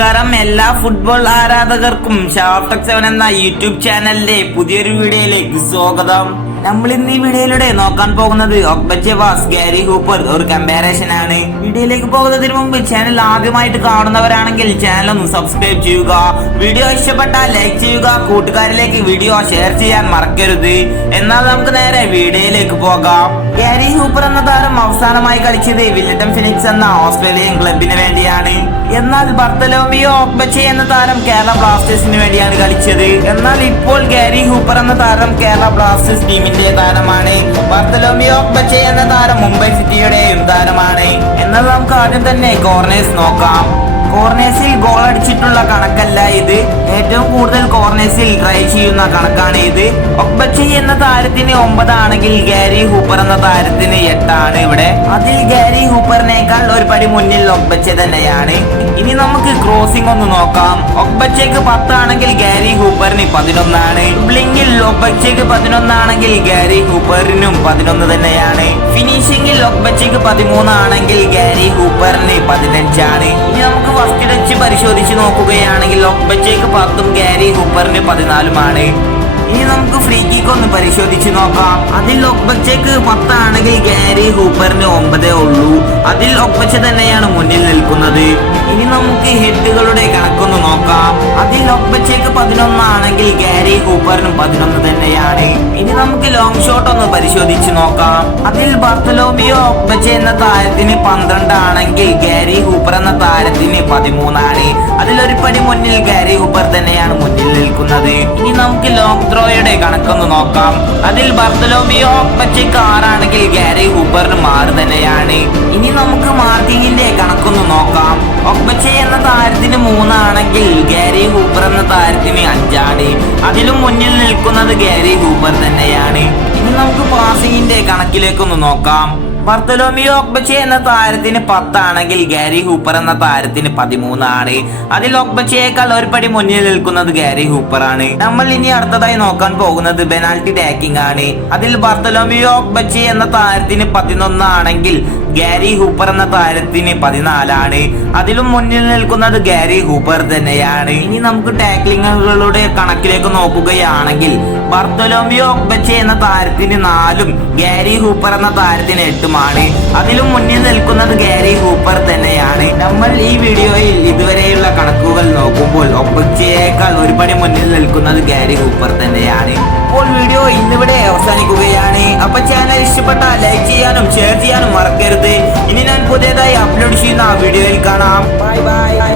നമസ്കാരം എല്ലാ ഫുട്ബോൾ ആരാധകർക്കും ഷാർട്ടക് 7 എന്ന യൂട്യൂബ് ചാനലിന്റെ പുതിയൊരു വീഡിയോയിലേക്ക് സ്വാഗതം. നമ്മൾ ഇന്ന് ഈ വീഡിയോയിലൂടെ നോക്കാൻ പോകുന്നത് ഒക്ബച്ചെ വാസ് ഗാരി ഹൂപ്പർ ഒരു കമ്പാരിസൺ ആണ്. വീഡിയോയിലേക്ക് പോകുന്നതിന് മുമ്പ് ചാനൽ ആദ്യമായിട്ട് കാണുന്നവരാണെങ്കിൽ ചാനൽ ഒന്ന് സബ്സ്ക്രൈബ് ചെയ്യുക. വീഡിയോ ഇഷ്ടപ്പെട്ടാൽ ലൈക്ക് ചെയ്യുക. കൂട്ടുകാരിലേക്ക് വീഡിയോ ഷെയർ ചെയ്യാൻ മറക്കരുത്. എന്നാൽ നമുക്ക് നേരെ വീഡിയോയിലേക്ക് പോകാം. ഗാരി ഹൂപ്പർ എന്ന താരം അവസാനമായി കളിച്ചത് വില്ലറ്റം ഫിനിക്സ് എന്ന ഓസ്ട്രേലിയൻ ക്ലബിന് വേണ്ടിയാണ്. എന്നാൽ ബർത്തലോമിയോ ഒക്ബച്ചെ എന്ന താരം കേരള ബ്ലാസ്റ്റേഴ്സിന് വേണ്ടിയാണ് കളിച്ചത്. എന്നാൽ ഇപ്പോൾ ഗാരി ഹൂപ്പർ എന്ന താരം കേരള ബ്ലാസ്റ്റേഴ്സ് ടീമിന്റെ താരമാണ്. ബർത്തലോമിയോ ഒക്ബച്ചെ എന്ന താരം മുംബൈ സിറ്റിയുടെയും താരമാണ്. എന്നാൽ നമുക്ക് ആദ്യം തന്നെ കോർണേഴ്സ് നോക്കാം. കോർണേഴ്സിൽ ഗോൾ അടിച്ചിട്ടുള്ള കണക്കല്ല ഇത്, ഏറ്റവും കൂടുതൽ കോർണേഴ്സിൽ ട്രൈ ചെയ്യുന്ന കണക്കാണ് ഇത്. ഒക്ബച്ചെ എന്ന താരത്തിന് 9 ആണെങ്കിൽ ഗാരി ഹൂപ്പർ എന്ന താരത്തിന് 8 ആണ് ഇവിടെ. അതിൽ ഗാരി ഹൂപ്പറിനേക്കാൾ ഒരു പടി മുന്നിൽ ഒക്ബച്ചെ തന്നെയാണ്. ഇനി നമുക്ക് ക്രോസിംഗ് ഒന്ന് നോക്കാം. ഒക്ബച്ചെക്ക് 10 ആണെങ്കിൽ ഗാരി ഹൂപ്പറിന് 11 ആണ്. ഡ്രിബ്ലിംഗിൽ ഒക്ബച്ചെക്ക് 11 ആണെങ്കിൽ ഗാരി ഹൂപ്പറിനും 11 തന്നെയാണ്. ഫിനിഷിംഗിൽ ഒക്ബച്ചെക്ക് 13 ആണെങ്കിൽ ഗാരി ഹൂപ്പറിന് 15 ആണ്. ഇനി നമുക്ക് ഫസ്റ്റ് ടച്ച് പരിശോധിച്ച് നോക്കുകയാണെങ്കിൽ ഒക്ബച്ചെക്ക് 10ഉം ഗാരി ഹൂപ്പറിന് 14ഉമാണ്. ഇനി നമുക്ക് ഫ്രീ കിക്ക് ഒന്ന് പരിശോധിച്ച് നോക്കാം. അതിൽ ഒക്ബച്ചെക്ക് 10 ആണെങ്കിൽ ഗാരി ഹൂപ്പറിന് 9 ഉള്ളൂ. അതിൽ ഒക്ബച്ചെ തന്നെയാണ് മുന്നിൽ നിൽക്കുന്നത്. ഇനി നമുക്ക് ഹെഡുകളുടെ കണക്കൊന്ന് നോക്കാം. അതിൽ ഒക്ബച്ചെക്ക് 11 ആണെങ്കിൽ ഗാരി ഹൂപ്പറിനും 11 തന്നെയാണ്. ഇനി നമുക്ക് ലോങ് ഷോട്ട് ഒന്ന് പരിശോധിച്ച് നോക്കാം. അതിൽ ബർത്തലോമിയോ ഒക്ബച്ചെ എന്ന താരത്തിന് 12 ആണെങ്കിൽ ഗാരി ഹൂപ്പർ എന്ന താരത്തിന് 13 ആണ്. അതിലൊരു പടി മുന്നിൽ ഗാരി ഹൂപ്പർ തന്നെയാണ് മുന്നിൽ നിൽക്കുന്നത്. ഇനി നമുക്ക് ലോങ് ത്രോയുടെ കണക്കൊന്ന് നോക്കാം. അതിൽ ബർത്തലോമിയോ ഒക്ബച്ചെക്ക് 6 ആണെങ്കിൽ ഗാരി ഹൂപ്പറിന് 6 തന്നെയാണ്. ഇനി നമുക്ക് മാർക്കിങ്ങിന്റെ കണക്കൊന്ന് നോക്കാം. ഒക്ബച്ചെ എന്ന താരത്തിന് 3 ആണെങ്കിൽ ഗാരി ഹൂപ്പർ എന്ന താരത്തിന് 5 ആണ്. അതിലും മുന്നിൽ നിൽക്കുന്നത് ഗാരി ഹൂപ്പർ തന്നെയാണ്. ഇനി നമുക്ക് പാസിങ്ങിന്റെ കണക്കിലേക്കൊന്ന് നോക്കാം. ബർത്തലോമിയോ ഒക്ബച്ചെ എന്ന താരത്തിന് 10 ആണെങ്കിൽ ഗാരി ഹൂപ്പർ എന്ന താരത്തിന് 13 ആണ്. അതിൽ ഒക്ബച്ചയേക്കാൾ ഒരു പടി മുന്നിൽ നിൽക്കുന്നത് ഗാരി ഹൂപ്പർ ആണ്. നമ്മൾ ഇനി അടുത്തതായി നോക്കാൻ പോകുന്നത് പെനാൽറ്റി ടാക്കിംഗ് ആണ്. അതിൽ ബർത്തലോമിയോ ഒക്ബച്ചെ എന്ന താരത്തിന് 11 ആണെങ്കിൽ ഗാരി ഹൂപ്പർ എന്ന താരത്തിന് 14 ആണ്. അതിലും മുന്നിൽ നിൽക്കുന്നത് ഗാരി ഹൂപ്പർ തന്നെയാണ്. ഇനി നമുക്ക് ടാക്ലിങ്ങുകളുടെ കണക്കിലേക്ക് നോക്കുകയാണെങ്കിൽ ബർത്തലോമിയോ ഒക്ബച്ചെ എന്ന താരത്തിന് 4ഉം ഗാരി ഹൂപ്പർ എന്ന താരത്തിന് 8ഉമാണ്. അതിലും മുന്നിൽ നിൽക്കുന്നത് ഗാരി ഹൂപ്പർ തന്നെയാണ്. നമ്മൾ ഈ വീഡിയോയിൽ ഇതുവരെയുള്ള കണക്കുകൾ നോക്കുമ്പോൾ ഒക്ബച്ചയേക്കാൾ ഒരു പടി മുന്നിൽ നിൽക്കുന്നത് ഗാരി ഹൂപ്പർ തന്നെയാണ്. ഇപ്പോൾ വീഡിയോ ഇന്നിവിടെ അവസാനിക്കുകയാണ്. അപ്പൊ ചാനൽ ഇഷ്ടപ്പെട്ടാൽ ലൈക്ക് ചെയ്യാനും ഷെയർ ചെയ്യാനും മറക്കരുത്. ഇനി ഞാൻ പുതിയതായി അപ്ലോഡ് ചെയ്യുന്ന വീഡിയോയിൽ കാണാം.